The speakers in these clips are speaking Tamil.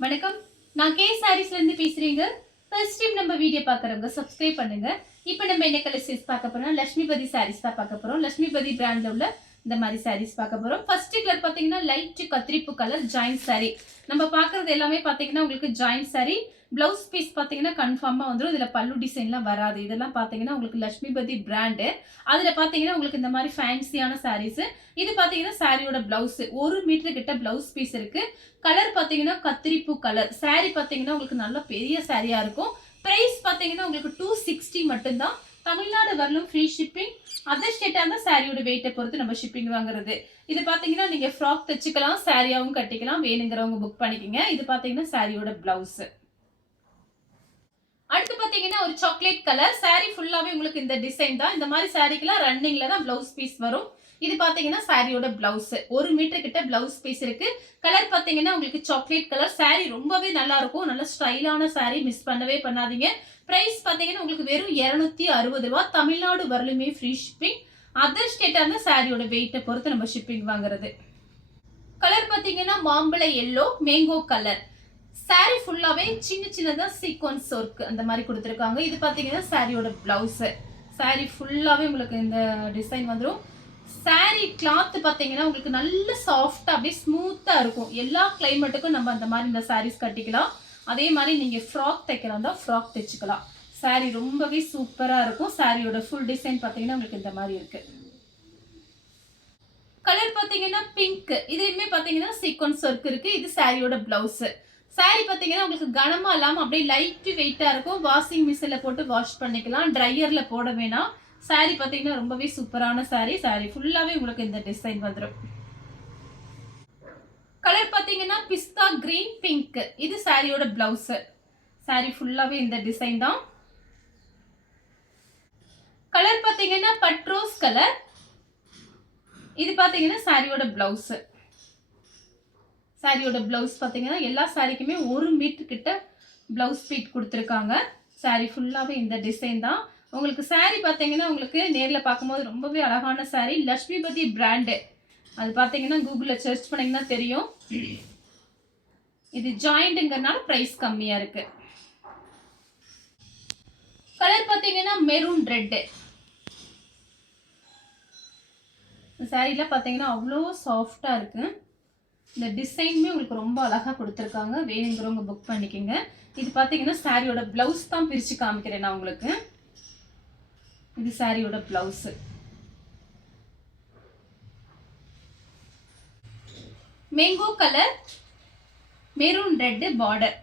வணக்கம். நான் கே சாரீஸ்ல இருந்து பேசுறேங்க. ஃபர்ஸ்ட் டைம் நம்ம வீடியோ பார்க்குறவங்க சப்ஸ்கிரைப் பண்ணுங்க. இப்போ நம்ம என்ன கலெக்ஷன்ஸ் பார்க்க போறோம்? லட்சுமிபதி சாரீஸ் தான் பார்க்க போறோம். லட்சுமிபதி பிராண்ட்ல உள்ள இந்த மாதிரி சாரீஸ் பார்க்க போறோம். ஃபர்ஸ்ட் கலர் பாத்தீங்கன்னா லைட் கத்திரிப்பு கலர் ஜாயிண்ட் சாரி. நம்ம பார்க்கறது எல்லாமே பாத்தீங்கன்னா உங்களுக்கு ஜாயிண்ட் சாரி. பிளவுஸ் பீஸ் பாத்தீங்கன்னா கன்ஃபார்மா வந்துடும். இதுல பல்லு டிசைன்லாம் வராது. இதெல்லாம் பாத்தீங்கன்னா உங்களுக்கு லட்சுமிபதி பிராண்டு. அதுல பாத்தீங்கன்னா உங்களுக்கு இந்த மாதிரி ஃபேன்சியான சாரீஸ். இது பாத்தீங்கன்னா சாரியோட பிளவுஸ் 1 மீட்டர் கிட்ட பிளவுஸ் பீஸ் இருக்கு. கலர் பாத்தீங்கன்னா கத்திரிப்பு கலர். சாரி பாத்தீங்கன்னா உங்களுக்கு நல்ல பெரிய சாரியா இருக்கும். பிரைஸ் பாத்தீங்கன்னா உங்களுக்கு 260 மட்டும்தான். தமிழ்நாடு வரலும் ஃப்ரீ ஷிப்பிங். அதர் ஸ்டேட்டா இருந்தா சாரியோட வெயிட்டை பொறுத்து நம்ம ஷிப்பிங் வாங்குறது. இது பாத்தீங்கன்னா நீங்க ஃப்ராக் தைச்சுக்கலாம், சாரியாவும் கட்டிக்கலாம். வேணுங்கிறவங்க புக் பண்ணிக்கங்க. இது பாத்தீங்கன்னா சாரியோட பிளவுஸ். அடுத்து பாத்தீங்கன்னா ஒரு சாக்லேட் கலர் சாரி ஃபுல்லாவே உங்களுக்கு இந்த டிசைன் தான். இந்த மாதிரி சாரிக்கெல்லாம் ரன்னிங்ல தான் பிளவுஸ் பீஸ் வரும். இது பாத்தீங்கன்னா சாரியோட பிளவுஸ் 1 மீட்டர் கிட்ட பிளவுஸ் பீஸ் இருக்கு. கலர் பாத்தீங்கன்னா உங்களுக்கு சாக்லேட் கலர். சாரி ரொம்பவே நல்லா இருக்கும். நல்ல ஸ்டைலான சாரி, மிஸ் பண்ணவே பண்ணாதீங்க. பிரைஸ் பாத்தீங்கன்னா உங்களுக்கு வெறும் 260 ரூபாய். தமிழ்நாடு வரலுமே ஃப்ரீ ஷிப்பிங். அதர் ஸ்டேட்டா இருந்தா சாரியோட வெயிட்டை பொறுத்து நம்ம ஷிப்பிங் வாங்குறது. கலர் பாத்தீங்கன்னா மாம்பழ எல்லோ மேங்கோ கலர். சாரி ஃபுல்லாவே சின்ன சின்னதா சீக்வன்ஸ் ஒர்க் அந்த மாதிரி கொடுத்துருக்காங்க. இது பாத்தீங்கன்னா சாரியோட பிளவுஸ். சாரி ஃபுல்லாவே உங்களுக்கு இந்த டிசைன் வந்துடும். சாரி கிளாத் பாத்தீங்கன்னா உங்களுக்கு நல்ல சாஃப்டா அப்படியே ஸ்மூத்தா இருக்கும். எல்லா கிளைமேட்டுக்கும் நம்ம அந்த மாதிரி இந்த சாரீஸ் கட்டிக்கலாம். அதே மாதிரி நீங்க ஃப்ராக் தைக்கிறதா ஃப்ராக் தைச்சுக்கலாம். சாரி ரொம்பவே சூப்பரா இருக்கும். சாரியோட ஃபுல் டிசைன் பாத்தீங்கன்னா உங்களுக்கு இந்த மாதிரி இருக்கு. கலர் பாத்தீங்கன்னா பிங்க். இதுலயுமே பாத்தீங்கன்னா சீக்வன்ஸ் ஒர்க் இருக்கு. இது சாரியோட பிளவுஸ். சாரி பாத்தீங்கன்னா உங்களுக்கு கனமா இல்லாம அப்படியே லைட் வெயிட்டா இருக்கும். வாஷிங் மிஷின்ல போட்டு வாஷ் பண்ணிக்கலாம். ட்ரையர்ல போட வேணாம். சாரி பாத்தீங்கன்னா ரொம்பவே சூப்பரான சாரி. சாரி ஃபுல்லாவே உங்களுக்கு இந்த டிசைன் வந்துடும். கலர் பாத்தீங்கன்னா பிஸ்தா கிரீன் பிங்க். இது சாரியோட பிளவுஸ். சாரி ஃபுல்லாவே இந்த டிசைன் தான். கலர் பாத்தீங்கன்னா பட்ரோஸ் கலர். இது பாத்தீங்கன்னா சாரியோட பிளவுஸ். சாரியோட பிளவுஸ் பாத்தீங்கன்னா எல்லா சாரிக்குமே 1 மீட்டர் கிட்ட பிளவுஸ் பீட் கொடுத்துருக்காங்க. சாரி ஃபுல்லாவே இந்த டிசைன் தான். உங்களுக்கு சாரி பாத்தீங்கன்னா உங்களுக்கு நேர்ல பார்க்கும்போது ரொம்பவே அழகான சாரி. லட்சுமிபதி பிராண்டு. அது பாத்தீங்கன்னா கூகுள்ல சர்ச் பண்ணீங்கன்னா தெரியும். இது ஜாயிண்ட்ங்கறனால பிரைஸ் கம்மியா இருக்கு. கலர் பாத்தீங்கன்னா மெரூன் ரெட். சாரில பாத்தீங்கன்னா அவ்வளோ சாஃப்டா இருக்கு. இந்த டிசைனுமே உங்களுக்கு ரொம்ப அழகா கொடுத்துருக்காங்க. வேணுங்கிறவங்க புக் பண்ணிக்கோங்க. இது பாத்தீங்கன்னா சாரியோட பிளவுஸ் தான் பிரிச்சு காமிக்கிறேன் நான் உங்களுக்கு. இது சாரியோட blouse. Mango colour maroon red border.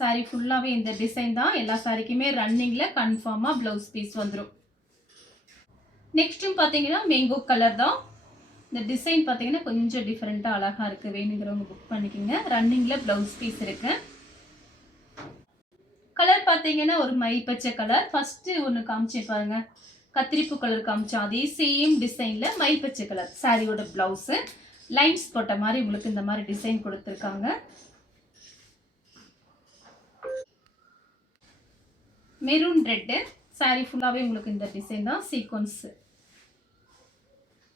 Sorry ஃபுல்லாவே இந்த டிசைன் தான். எல்லா சாரிக்குமே ரன்னிங்ல கன்ஃபார்மா பிளவுஸ் பீஸ் வந்துடும். நெக்ஸ்ட்டும் பாத்தீங்கன்னா மேங்கோ கலர் தான். இந்த டிசைன் பாத்தீங்கன்னா கொஞ்சம் டிஃபரெண்டா அழகா இருக்கு. வேணுங்கிறவங்க புக் பண்ணிக்கோங்க. ரன்னிங்ல பிளவுஸ் பீஸ் இருக்கு. கலர் பாத்தீங்கன்னா ஒரு மை பச்சை கலர். ஃபர்ஸ்ட் ஒன்னு காமிச்சேன் பாருங்க, கத்திரிப்பு கலர் காமிச்சோம். அதே சேம் டிசைன்ல மை பச்சை கலர். சாரியோட பிளவுஸ் லைன்ஸ் போட்ட மாதிரி உங்களுக்கு இந்த மாதிரி டிசைன் கொடுத்துருக்காங்க. Maroon red. சாரி ஃபுல்லாவே உங்களுக்கு இந்த டிசைன் தான். சீக்வன்ஸ்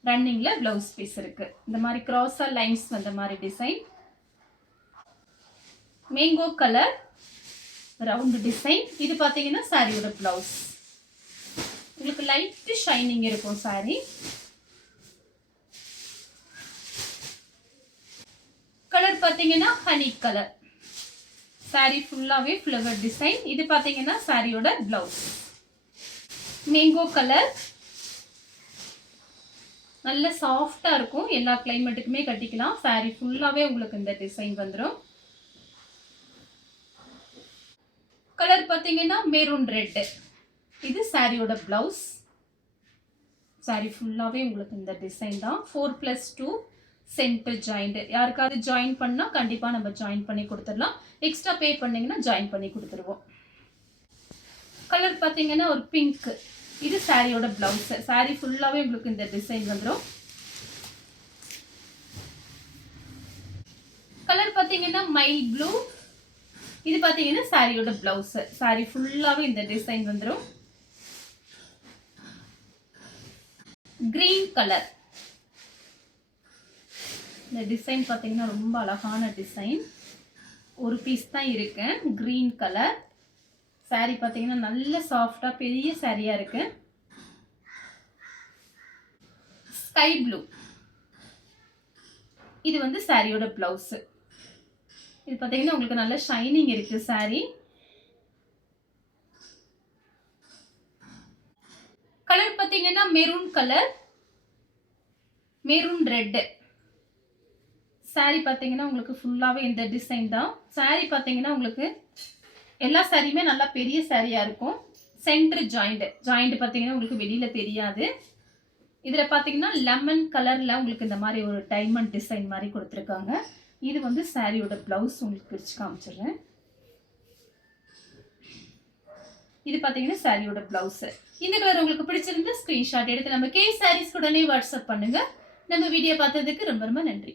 ரன்னிங்ல பிளவுஸ் பீஸ் இருக்கு. இந்த மாதிரி கிராஸா லைன்ஸ் வந்த மாதிரி design. Mango colour round design. இது பாத்தீங்கன்னா சாரியோட பிளவுஸ். உங்களுக்கு லைட் ஷைனிங் இருக்கும் சாரி. கலர் பாத்தீங்கன்னா ஹனி கலர். சாரி ஃபுல்லாவே ஃப்ளவர் டிசைன். இது பாத்தீங்கன்னா சாரியோட பிளவுஸ். மேங்கோ கலர் நல்ல சாஃப்டா இருக்கும். எல்லா கிளைமேட்டுக்குமே கட்டிக்கலாம். சாரி ஃபுல்லாவே உங்களுக்கு இந்த டிசைன் வந்துடும். கலர் பாத்தீங்கன்னா மெரூன் ரெட். இது சாரியோட பிளவுஸ். சாரி ஃபுல்லாவே உங்களுக்கு இந்த டிசைன் தான். 4+2 சென்டர் ஜாயிண்ட். யாருக்காவது ஜாயின் பண்ணா கண்டிப்பா நம்ம ஜாயின் பண்ணி கொடுத்துடலாம். எக்ஸ்ட்ரா பே பண்ணீங்கன்னா ஜாயின் பண்ணி கொடுத்துருவோம். கலர் பாத்தீங்கன்னா ஒரு பிங்க். இது சாரியோட பிளவுஸ். சாரி ஃபுல்லாவே உங்களுக்கு இந்த டிசைன் வந்துடும். கலர் பாத்தீங்கன்னா மைல் ப்ளூ. இது பாத்தீங்கன்னா சாரியோட பிளவுஸ். சாரி ஃபுல்லாவே இந்த டிசைன் வந்துடும். Green colour. இந்த டிசைன் பார்த்தீங்கன்னா ரொம்ப அழகான டிசைன். ஒரு பீஸ் தான் இருக்கு. கிரீன் கலர் saree பார்த்தீங்கன்னா நல்ல சாஃப்டா பெரிய சாரியா இருக்கு. Sky blue. இது வந்து சாரியோட பிளவுஸ். இது பார்த்தீங்கன்னா உங்களுக்கு நல்ல ஷைனிங் இருக்கு saree. கலர் பார்த்தீங்கன்னா maroon colour, maroon red. saree பார்த்தீங்கன்னா உங்களுக்கு ஃபுல்லாவே இந்த டிசைன் தான். saree பார்த்தீங்கன்னா உங்களுக்கு எல்லா சாரியுமே நல்லா பெரிய சாரியா இருக்கும். சென்டர் ஜாயிண்ட் பார்த்தீங்கன்னா உங்களுக்கு வெளியில தெரியாது. இதுல பார்த்தீங்கன்னா லெமன் கலர்ல உங்களுக்கு இந்த மாதிரி ஒரு டைமண்ட் டிசைன் மாதிரி கொடுத்துருக்காங்க. இது வந்து சாரியோட பிளவுஸ் உங்களுக்கு பிரிச்சு காமிச்சிடுறேன். இது பார்த்தீங்கன்னா சாரியோட பிளவுஸ். இந்த கலர் உங்களுக்கு பிடிச்சிருந்தா ஸ்கிரீன்ஷாட் எடுத்து நம்ம கே சாரீஸ் உடனே வாட்ஸ்அப் பண்ணுங்க. நம்ம வீடியோ பார்த்ததுக்கு ரொம்ப ரொம்ப நன்றி.